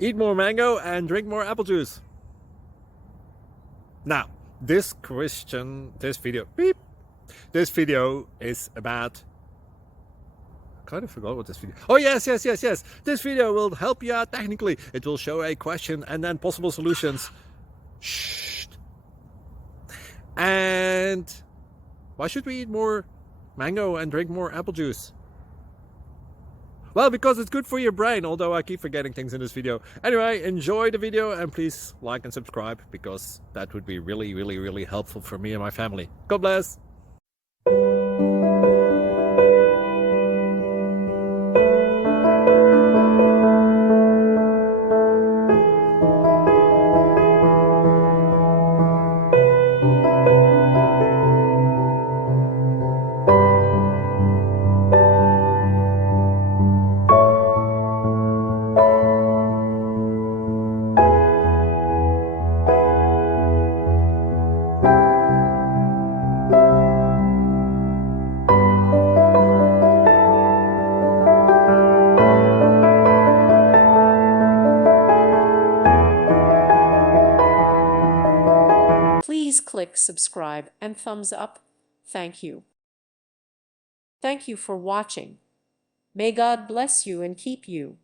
Eat more mango and drink more apple juice. Now, this video is about, I kind of forgot what this video. Oh, yes. This video will help you out technically. It will show a question and then possible solutions. Shh. And why should we eat more mango and drink more apple juice? Well, because it's good for your brain, although I keep forgetting things in this video. Anyway, enjoy the video and please like and subscribe, because that would be really helpful for me and my family. God bless! Please click subscribe and thumbs up. Thank you. Thank you for watching. May God bless you and keep you.